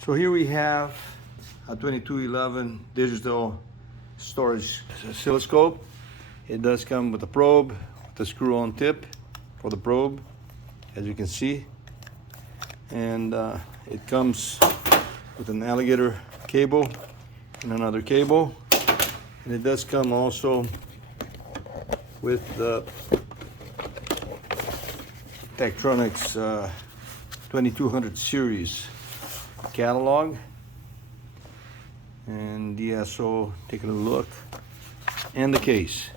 So here we have a 2211 digital storage oscilloscope. It does come with a probe, with a screw-on tip for the probe, as you can see. And it comes with an alligator cable and another cable. And it does come also with the TEKTRONIX 2200 series catalog and DSO, taking a look, and the case.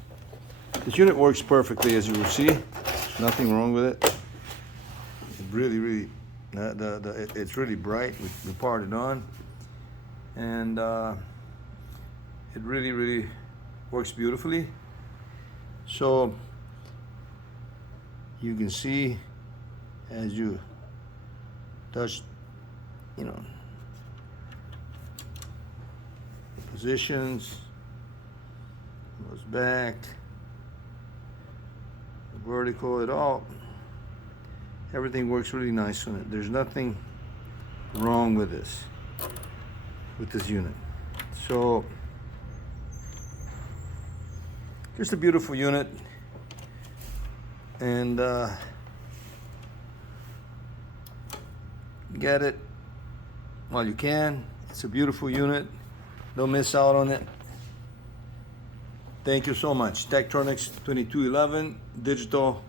This unit works perfectly, as you will see. Nothing wrong with it. It really, it's really bright. We powered it on, and it really works beautifully. So you can see as you touch, you know, the positions, goes back, the vertical, it all, everything works really nice on it. There's nothing wrong with this unit. So just a beautiful unit, and get it while you can. It's a beautiful unit. Don't miss out on it. Thank you so much. TEKTRONIX 2211 digital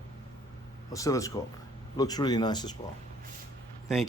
oscilloscope. Looks really nice as well. Thank you.